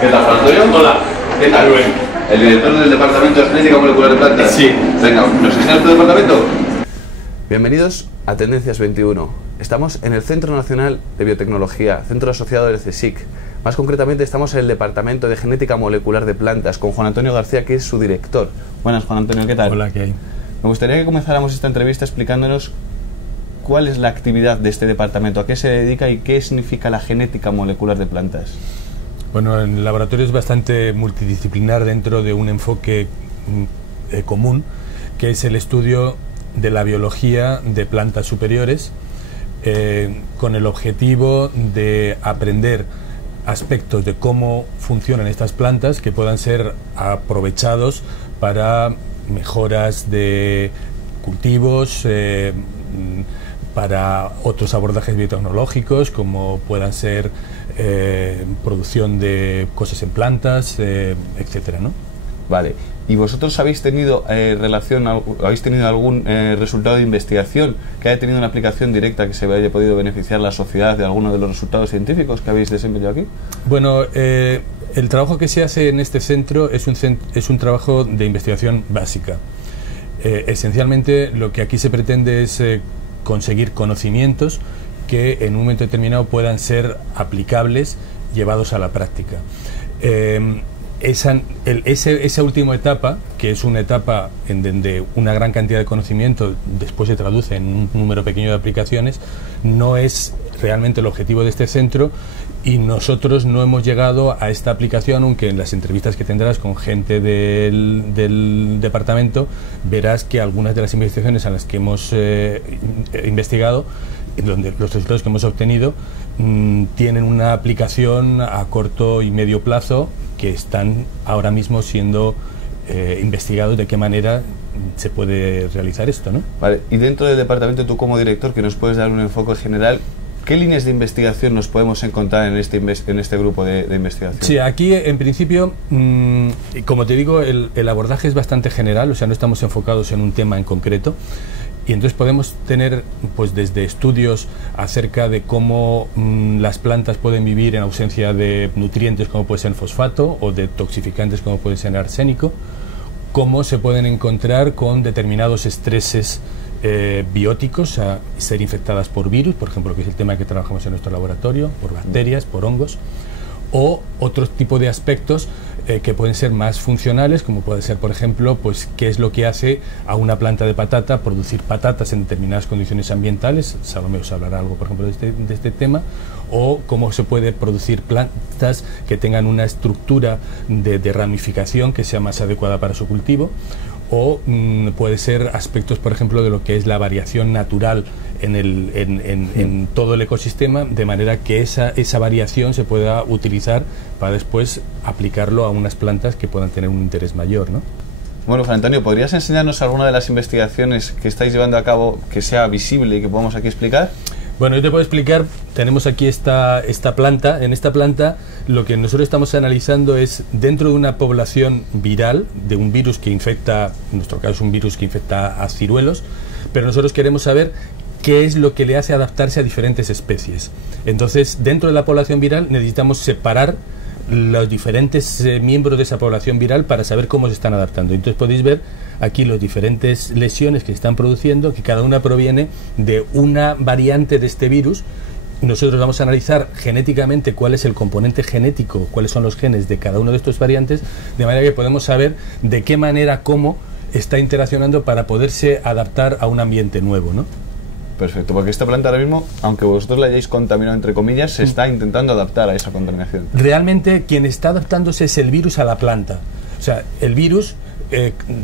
¿Qué tal, Juan Antonio? Hola. ¿Qué tal? Muy bien. ¿El director del Departamento de Genética Molecular de Plantas? Sí. Venga, ¿nos enseñas tu departamento? Bienvenidos a Tendencias 21. Estamos en el Centro Nacional de Biotecnología, centro asociado del CSIC. Más concretamente estamos en el Departamento de Genética Molecular de Plantas, con Juan Antonio García, que es su director. Buenas, Juan Antonio, ¿qué tal? Hola, ¿qué hay? Me gustaría que comenzáramos esta entrevista explicándonos cuál es la actividad de este departamento, a qué se dedica y qué significa la genética molecular de plantas. Bueno, el laboratorio es bastante multidisciplinar dentro de un enfoque común, que es el estudio de la biología de plantas superiores, con el objetivo de aprender aspectos de cómo funcionan estas plantas que puedan ser aprovechados para mejoras de cultivos, para otros abordajes biotecnológicos, como puedan ser producción de cosas en plantas, etcétera, ¿no? Vale. ¿Y vosotros habéis tenido habéis tenido algún resultado de investigación que haya tenido una aplicación directa que se haya podido beneficiar la sociedad de alguno de los resultados científicos que habéis desempeñado aquí? Bueno, el trabajo que se hace en este centro es un trabajo de investigación básica. Esencialmente lo que aquí se pretende es conseguir conocimientos que en un momento determinado puedan ser aplicables, llevados a la práctica. Esa última etapa, que es una etapa en donde una gran cantidad de conocimiento después se traduce en un número pequeño de aplicaciones, no es realmente el objetivo de este centro, y nosotros no hemos llegado a esta aplicación, aunque en las entrevistas que tendrás con gente del departamento verás que algunas de las investigaciones a las que hemos investigado, donde los resultados que hemos obtenido tienen una aplicación a corto y medio plazo, que están ahora mismo siendo investigados de qué manera se puede realizar esto, ¿no? Vale. Y dentro del departamento, tú como director, que nos puedes dar un enfoque general, ¿qué líneas de investigación nos podemos encontrar en este grupo de investigación? Sí, aquí en principio, como te digo, el abordaje es bastante general, o sea, no estamos enfocados en un tema en concreto. Y entonces podemos tener, pues, desde estudios acerca de cómo las plantas pueden vivir en ausencia de nutrientes, como puede ser el fosfato, o de toxificantes, como puede ser el arsénico, cómo se pueden encontrar con determinados estreses bióticos, a ser infectadas por virus, por ejemplo, que es el tema que trabajamos en nuestro laboratorio, por bacterias, por hongos, o otro tipo de aspectos que pueden ser más funcionales, como puede ser, por ejemplo, pues qué es lo que hace a una planta de patata producir patatas en determinadas condiciones ambientales. Salomé os hablará algo, por ejemplo, de este tema, o cómo se puede producir plantas que tengan una estructura de ramificación que sea más adecuada para su cultivo, o puede ser aspectos, por ejemplo, de lo que es la variación natural en todo el ecosistema, de manera que esa variación se pueda utilizar para después aplicarlo a unas plantas que puedan tener un interés mayor, ¿no? Bueno, Juan Antonio, ¿podrías enseñarnos alguna de las investigaciones que estáis llevando a cabo que sea visible y que podamos aquí explicar? Bueno, yo te puedo explicar. Tenemos aquí esta planta. En esta planta lo que nosotros estamos analizando es, dentro de una población viral, de un virus que infecta, en nuestro caso es un virus que infecta a ciruelos, pero nosotros queremos saber qué es lo que le hace adaptarse a diferentes especies. Entonces, dentro de la población viral necesitamos separar los diferentes miembros de esa población viral para saber cómo se están adaptando. Entonces podéis ver aquí las diferentes lesiones que se están produciendo, que cada una proviene de una variante de este virus. Nosotros vamos a analizar genéticamente cuál es el componente genético, cuáles son los genes de cada uno de estos variantes, de manera que podemos saber de qué manera, cómo está interaccionando para poderse adaptar a un ambiente nuevo, ¿no? Perfecto, porque esta planta ahora mismo, aunque vosotros la hayáis contaminado entre comillas, se está intentando adaptar a esa contaminación. Realmente quien está adaptándose es el virus a la planta. O sea, el virus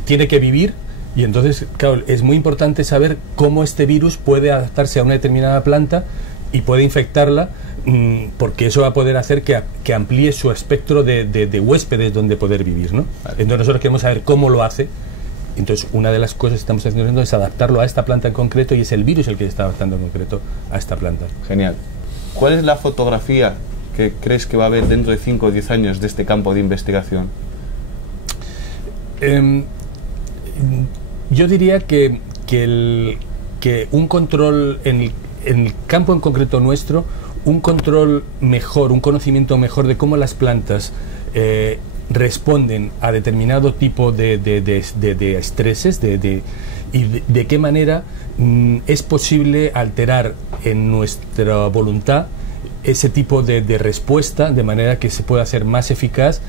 tiene que vivir, y entonces, claro, es muy importante saber cómo este virus puede adaptarse a una determinada planta y puede infectarla, porque eso va a poder hacer que amplíe su espectro de huéspedes donde poder vivir, ¿no? Vale. Entonces nosotros queremos saber cómo lo hace. Entonces, una de las cosas que estamos haciendo es adaptarlo a esta planta en concreto, y es el virus el que se está adaptando en concreto a esta planta. Genial. ¿Cuál es la fotografía que crees que va a haber dentro de 5 o 10 años de este campo de investigación? Yo diría que un control en el campo en concreto nuestro, un control mejor, un conocimiento mejor de cómo las plantas responden a determinado tipo de estreses, y de qué manera es posible alterar en nuestra voluntad ese tipo de respuesta, de manera que se pueda hacer más eficaz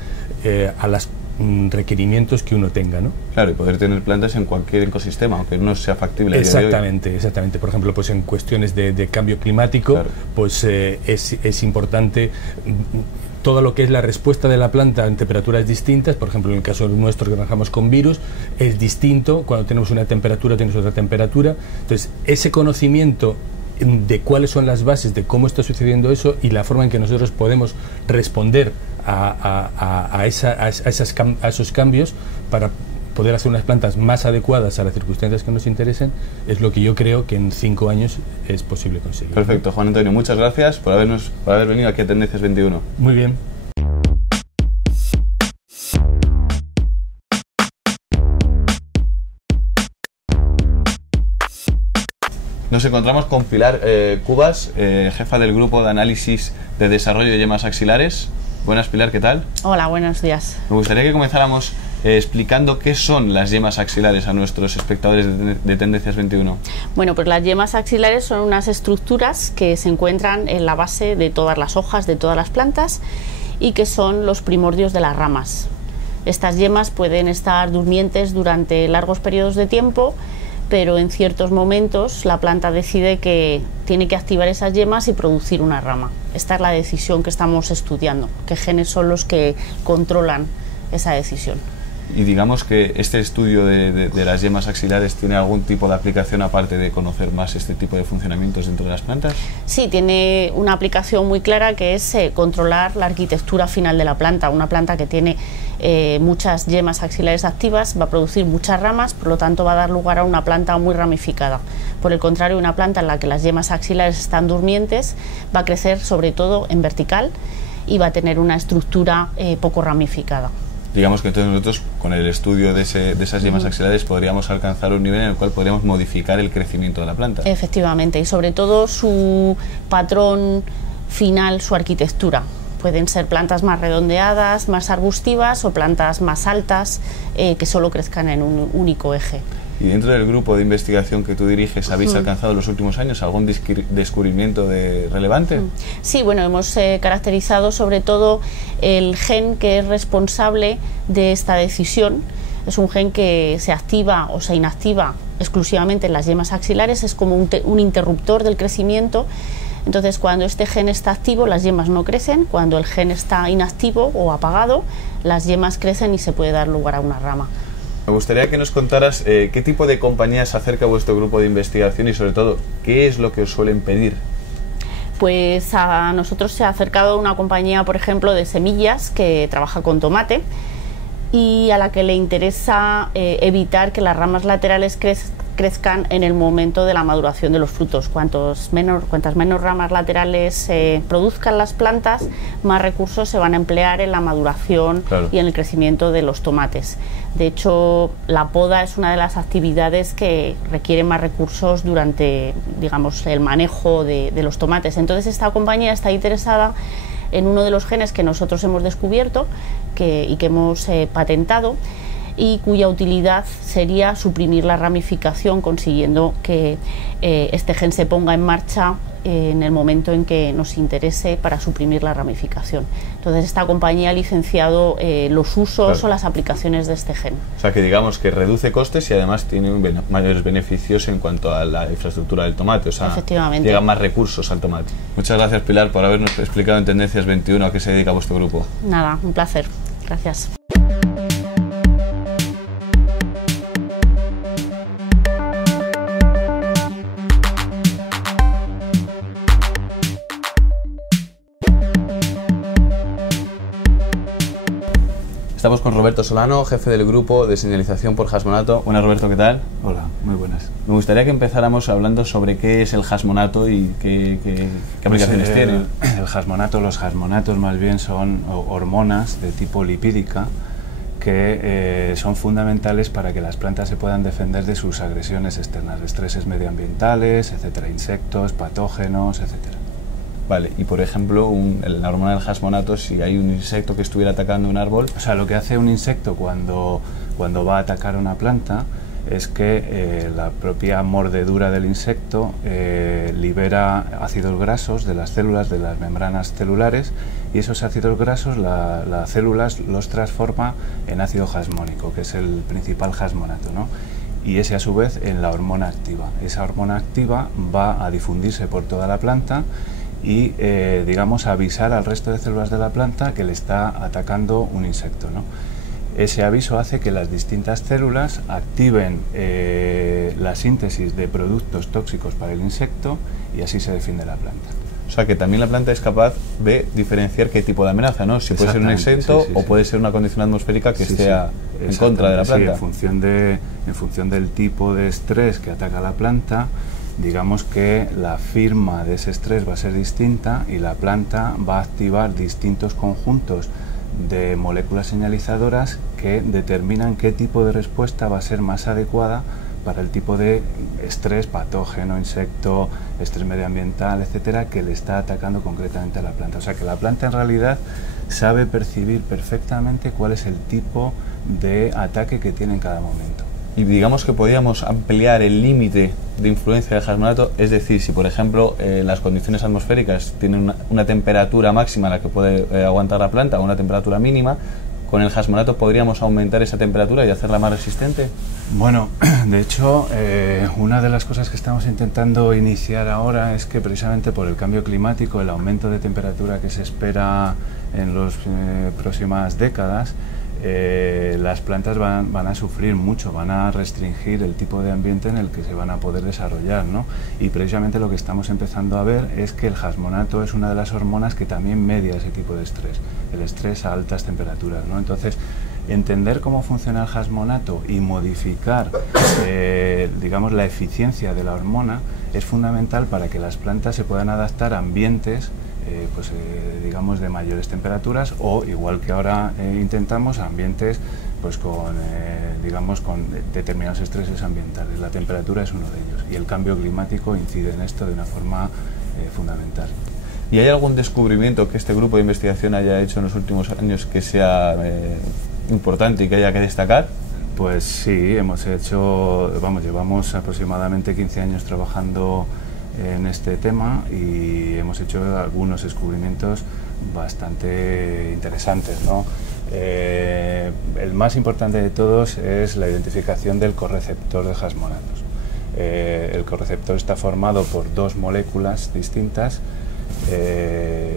a los requerimientos que uno tenga, ¿no? Claro, y poder tener plantas en cualquier ecosistema, aunque no sea factible. Exactamente, exactamente. Por ejemplo, pues en cuestiones de cambio climático, claro, pues es importante todo lo que es la respuesta de la planta en temperaturas distintas. Por ejemplo, en el caso nuestro, que trabajamos con virus, es distinto. Cuando tenemos una temperatura, tenemos otra temperatura. Entonces, ese conocimiento de cuáles son las bases de cómo está sucediendo eso y la forma en que nosotros podemos responder a esos cambios para poder hacer unas plantas más adecuadas a las circunstancias que nos interesen, es lo que yo creo que en 5 años es posible conseguir. Perfecto, Juan Antonio, muchas gracias por haber venido aquí a Tendencias 21. Muy bien. Nos encontramos con Pilar Cubas, jefa del grupo de análisis de desarrollo de yemas axilares. Buenas, Pilar, ¿qué tal? Hola, buenos días. Me gustaría que comenzáramos explicando qué son las yemas axilares a nuestros espectadores de Tendencias 21. Bueno, pues las yemas axilares son unas estructuras que se encuentran en la base de todas las hojas de todas las plantas y que son los primordios de las ramas. Estas yemas pueden estar durmientes durante largos periodos de tiempo, pero en ciertos momentos la planta decide que tiene que activar esas yemas y producir una rama. Esta es la decisión que estamos estudiando, qué genes son los que controlan esa decisión. Y digamos que este estudio de las yemas axilares tiene algún tipo de aplicación aparte de conocer más este tipo de funcionamientos dentro de las plantas. Sí, tiene una aplicación muy clara que es controlar la arquitectura final de la planta. Una planta que tiene muchas yemas axilares activas va a producir muchas ramas, por lo tanto va a dar lugar a una planta muy ramificada. Por el contrario, una planta en la que las yemas axilares están durmientes va a crecer sobre todo en vertical y va a tener una estructura poco ramificada. Digamos que entonces nosotros con el estudio de esas yemas axilares podríamos alcanzar un nivel en el cual podríamos modificar el crecimiento de la planta. Efectivamente, y sobre todo su patrón final, su arquitectura. Pueden ser plantas más redondeadas, más arbustivas o plantas más altas que solo crezcan en un único eje. Y dentro del grupo de investigación que tú diriges, ¿habéis alcanzado en los últimos años algún descubrimiento relevante? Sí, bueno, hemos caracterizado sobre todo el gen que es responsable de esta decisión. Es un gen que se activa o se inactiva exclusivamente en las yemas axilares, es como un interruptor del crecimiento. Entonces, cuando este gen está activo, las yemas no crecen. Cuando el gen está inactivo o apagado, las yemas crecen y se puede dar lugar a una rama. Me gustaría que nos contaras qué tipo de compañías se acerca a vuestro grupo de investigación y sobre todo, ¿qué es lo que os suelen pedir? Pues a nosotros se ha acercado una compañía, por ejemplo, de semillas que trabaja con tomate y a la que le interesa evitar que las ramas laterales crezcan en el momento de la maduración de los frutos. Cuantas menos ramas laterales produzcan las plantas, más recursos se van a emplear en la maduración y en el crecimiento de los tomates. De hecho, la poda es una de las actividades que requiere más recursos durante, digamos, el manejo de los tomates. Entonces, esta compañía está interesada en uno de los genes que nosotros hemos descubierto y que hemos patentado, y cuya utilidad sería suprimir la ramificación, consiguiendo que este gen se ponga en marcha en el momento en que nos interese para suprimir la ramificación. Entonces esta compañía ha licenciado los usos o las aplicaciones de este gen. O sea que digamos que reduce costes y además tiene mayores beneficios en cuanto a la infraestructura del tomate, o sea, llegan más recursos al tomate. Muchas gracias, Pilar, por habernos explicado en Tendencias 21 a qué se dedica vuestro grupo. Nada, un placer. Gracias. Estamos con Roberto Solano, jefe del grupo de señalización por jasmonato. Buenas, Roberto, ¿qué tal? Hola, muy buenas. Me gustaría que empezáramos hablando sobre qué es el jasmonato y qué aplicaciones tiene. El jasmonato, los jasmonatos más bien son hormonas de tipo lipídica que son fundamentales para que las plantas se puedan defender de sus agresiones externas, estreses medioambientales, etcétera, insectos, patógenos, etcétera. Vale, y por ejemplo, la hormona del Hasmonato, si hay un insecto que estuviera atacando un árbol... O sea, lo que hace un insecto cuando va a atacar una planta es que la propia mordedura del insecto libera ácidos grasos de las células, de las membranas celulares, y esos ácidos grasos las células los transforma en ácido jasmónico, que es el principal jasmonato, ¿no? Y ese a su vez en la hormona activa. Esa hormona activa va a difundirse por toda la planta y, digamos, avisar al resto de células de la planta que le está atacando un insecto, ¿no? Ese aviso hace que las distintas células activen la síntesis de productos tóxicos para el insecto y así se defiende la planta. O sea, que también la planta es capaz de diferenciar qué tipo de amenaza, ¿no? Si puede ser un insecto o puede ser una condición atmosférica que esté en contra de la planta. Sí, en función del tipo de estrés que ataca la planta, digamos que la firma de ese estrés va a ser distinta y la planta va a activar distintos conjuntos de moléculas señalizadoras que determinan qué tipo de respuesta va a ser más adecuada para el tipo de estrés patógeno, insecto, estrés medioambiental, etcétera, que le está atacando concretamente a la planta. O sea que la planta en realidad sabe percibir perfectamente cuál es el tipo de ataque que tiene en cada momento. Y digamos que podríamos ampliar el límite de influencia del Hasmonato, es decir, si por ejemplo las condiciones atmosféricas tienen una temperatura máxima a la que puede aguantar la planta o una temperatura mínima, con el Hasmonato podríamos aumentar esa temperatura y hacerla más resistente. Bueno, de hecho, una de las cosas que estamos intentando iniciar ahora es que precisamente por el cambio climático, el aumento de temperatura que se espera en las próximas décadas, las plantas van a sufrir mucho, van a restringir el tipo de ambiente en el que se van a poder desarrollar, ¿no? Y precisamente lo que estamos empezando a ver es que el Hasmonato es una de las hormonas que también media ese tipo de estrés, el estrés a altas temperaturas, ¿no? Entonces, entender cómo funciona el Hasmonato y modificar, digamos, la eficiencia de la hormona es fundamental para que las plantas se puedan adaptar a ambientes digamos de mayores temperaturas o, igual que ahora intentamos, ambientes pues digamos con determinados estreses ambientales. La temperatura es uno de ellos y el cambio climático incide en esto de una forma fundamental. ¿Y hay algún descubrimiento que este grupo de investigación haya hecho en los últimos años que sea importante y que haya que destacar? Pues sí, llevamos aproximadamente 15 años trabajando en este tema y hemos hecho algunos descubrimientos bastante interesantes, ¿no? El más importante de todos es la identificación del correceptor de Hasmonatos. El correceptor está formado por dos moléculas distintas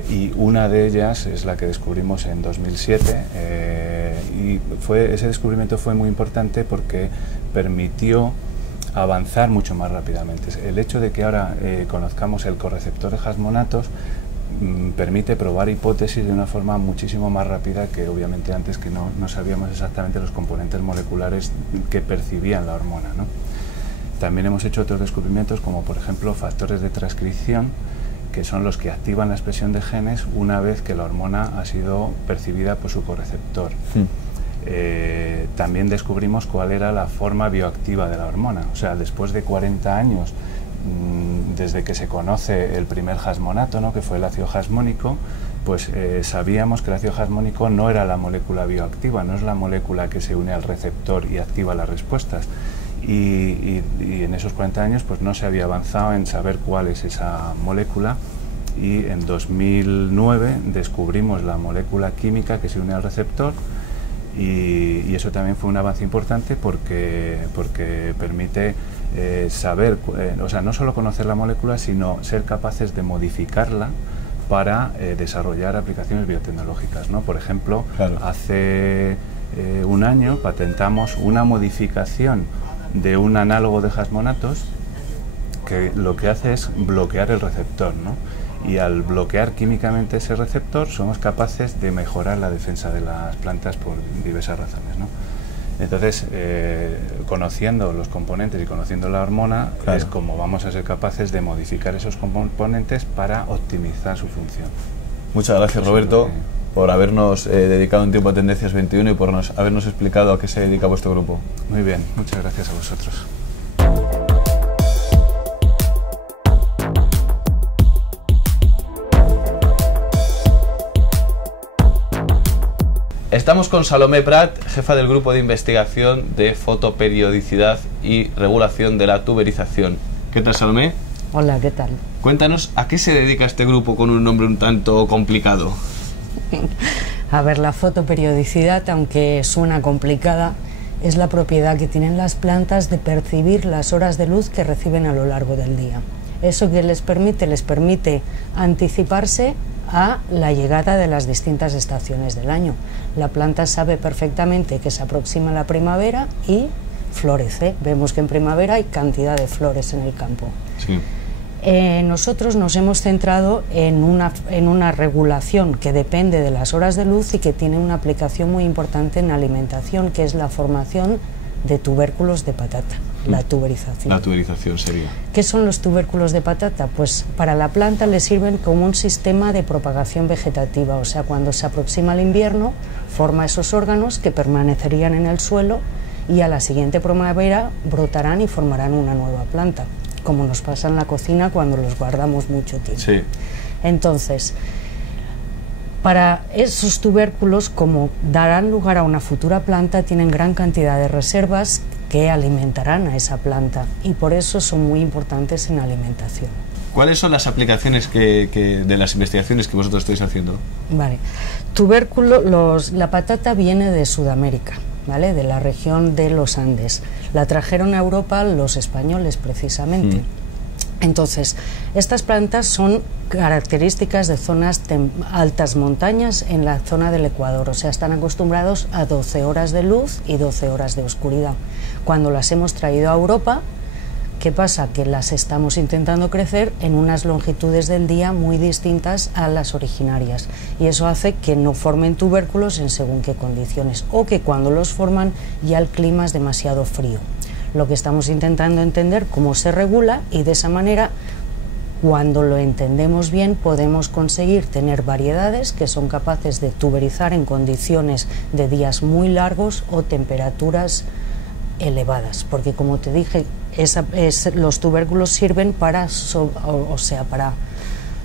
y una de ellas es la que descubrimos en 2007 y ese descubrimiento fue muy importante porque permitió avanzar mucho más rápidamente. El hecho de que ahora conozcamos el correceptor de Hasmonatos permite probar hipótesis de una forma muchísimo más rápida que obviamente antes, que no sabíamos exactamente los componentes moleculares que percibían la hormona, ¿no? También hemos hecho otros descubrimientos como por ejemplo factores de transcripción, que son los que activan la expresión de genes una vez que la hormona ha sido percibida por su correceptor. También descubrimos cuál era la forma bioactiva de la hormona. O sea, después de 40 años desde que se conoce el primer Hasmonato, ¿no?, que fue el ácido jasmónico, pues sabíamos que el ácido jasmónico no era la molécula bioactiva, no es la molécula que se une al receptor y activa las respuestas. Y en esos 40 años pues no se había avanzado en saber cuál es esa molécula, y en 2009 descubrimos la molécula química que se une al receptor. Y eso también fue un avance importante porque permite saber, o sea, no solo conocer la molécula, sino ser capaces de modificarla para desarrollar aplicaciones biotecnológicas, ¿no? Por ejemplo, claro, hace un año patentamos una modificación de un análogo de Hasmonatos que lo que hace es bloquear el receptor, ¿no? Y al bloquear químicamente ese receptor somos capaces de mejorar la defensa de las plantas por diversas razones, ¿no? Entonces, conociendo los componentes y conociendo la hormona, claro, es como vamos a ser capaces de modificar esos componentes para optimizar su función. Muchas gracias, Roberto, por habernos dedicado un tiempo a Tendencias 21 y por habernos explicado a qué se dedica vuestro grupo. Muy bien, muchas gracias a vosotros. Estamos con Salomé Prat, jefa del grupo de investigación de fotoperiodicidad y regulación de la tuberización. ¿Qué tal, Salomé? Hola, ¿qué tal? Cuéntanos, ¿a qué se dedica este grupo con un nombre un tanto complicado? A ver, la fotoperiodicidad, aunque suena complicada, es la propiedad que tienen las plantas de percibir las horas de luz que reciben a lo largo del día. ¿Eso que les permite? Les permite anticiparse a la llegada de las distintas estaciones del año. La planta sabe perfectamente que se aproxima la primavera y florece. Vemos que en primavera hay cantidad de flores en el campo. Sí. Nosotros nos hemos centrado en una regulación que depende de las horas de luz y que tiene una aplicación muy importante en alimentación, que es la formación de tubérculos de patata, la tuberización. La tuberización sería. ¿Qué son los tubérculos de patata? Pues para la planta le sirven como un sistema de propagación vegetativa, o sea, cuando se aproxima el invierno, forma esos órganos que permanecerían en el suelo y a la siguiente primavera brotarán y formarán una nueva planta, como nos pasa en la cocina cuando los guardamos mucho tiempo. Sí. Entonces, para esos tubérculos, como darán lugar a una futura planta, tienen gran cantidad de reservas que alimentarán a esa planta y por eso son muy importantes en alimentación. ¿Cuáles son las aplicaciones de las investigaciones que vosotros estáis haciendo? Vale. La patata viene de Sudamérica, ¿vale? De la región de los Andes. La trajeron a Europa los españoles, precisamente. Entonces, estas plantas son características de zonas altas montañas en la zona del Ecuador, o sea, están acostumbrados a 12 horas de luz y 12 horas de oscuridad. Cuando las hemos traído a Europa, ¿qué pasa? Que las estamos intentando crecer en unas longitudes del día muy distintas a las originarias y eso hace que no formen tubérculos en según qué condiciones o que cuando los forman ya el clima es demasiado frío. Lo que estamos intentando entender cómo se regula y de esa manera, cuando lo entendemos bien, podemos conseguir tener variedades que son capaces de tuberizar en condiciones de días muy largos o temperaturas elevadas, porque como te dije, los tubérculos sirven para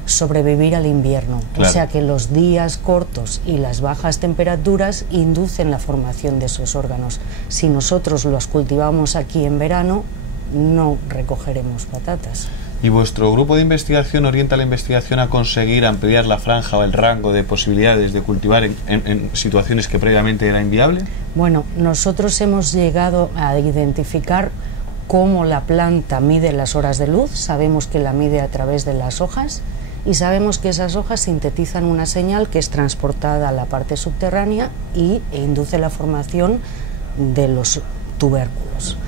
sobrevivir al invierno. Claro. O sea que los días cortos y las bajas temperaturas inducen la formación de esos órganos. Si nosotros los cultivamos aquí en verano, no recogeremos patatas. ¿Y vuestro grupo de investigación orienta la investigación a conseguir ampliar la franja o el rango de posibilidades de cultivar en situaciones que previamente era inviable? Bueno, nosotros hemos llegado a identificar cómo la planta mide las horas de luz. Sabemos que la mide a través de las hojas y sabemos que esas hojas sintetizan una señal que es transportada a la parte subterránea e induce la formación de los tubérculos.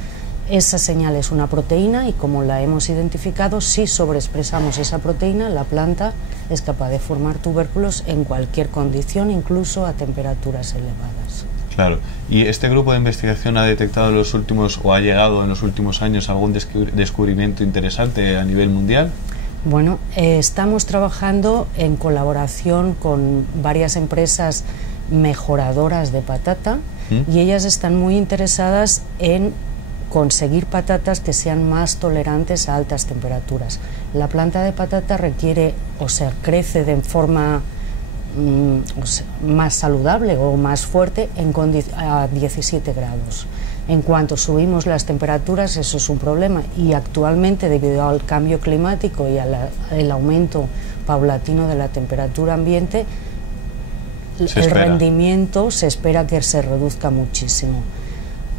Esa señal es una proteína y como la hemos identificado, si sobreexpresamos esa proteína, la planta es capaz de formar tubérculos en cualquier condición, incluso a temperaturas elevadas. Claro. ¿Y este grupo de investigación ha detectado o ha llegado en los últimos años algún descubrimiento interesante a nivel mundial? Bueno, estamos trabajando en colaboración con varias empresas mejoradoras de patata y ellas están muy interesadas en conseguir patatas que sean más tolerantes a altas temperaturas. La planta de patata crece de forma más saludable o más fuerte a 17 grados. En cuanto subimos las temperaturas, eso es un problema y actualmente, debido al cambio climático y al aumento paulatino de la temperatura ambiente, el rendimiento se espera que se reduzca muchísimo.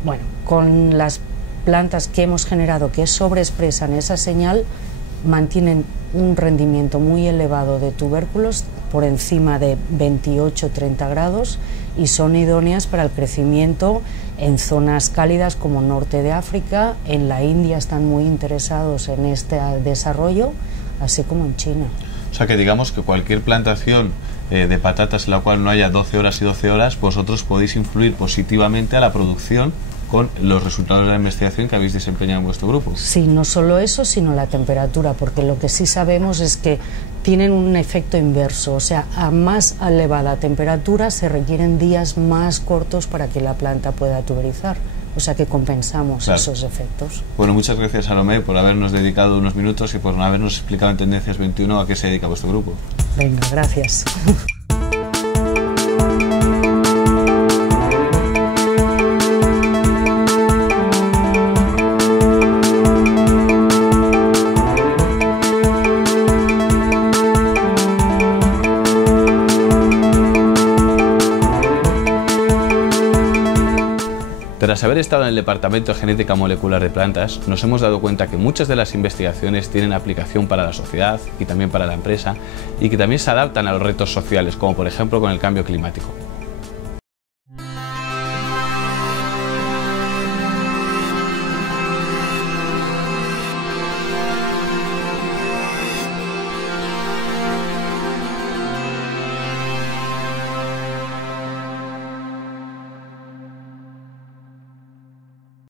Bueno, con las plantas que hemos generado que sobreexpresan esa señal, mantienen un rendimiento muy elevado de tubérculos por encima de 28-30 grados y son idóneas para el crecimiento en zonas cálidas como norte de África. En la India están muy interesados en este desarrollo, así como en China. O sea que digamos que cualquier plantación de patatas en la cual no haya 12 horas y 12 horas, vosotros podéis influir positivamente a la producción con los resultados de la investigación que habéis desempeñado en vuestro grupo. Sí, no solo eso, sino la temperatura, porque lo que sí sabemos es que tienen un efecto inverso, o sea, a más elevada temperatura se requieren días más cortos para que la planta pueda tuberizar, o sea que compensamos esos efectos. Bueno, muchas gracias, Salomé, por habernos dedicado unos minutos y por habernos explicado en Tendencias 21 a qué se dedica vuestro grupo. Venga, gracias. Tras haber estado en el Departamento de Genética Molecular de Plantas, nos hemos dado cuenta que muchas de las investigaciones tienen aplicación para la sociedad y también para la empresa, y que también se adaptan a los retos sociales, como por ejemplo con el cambio climático.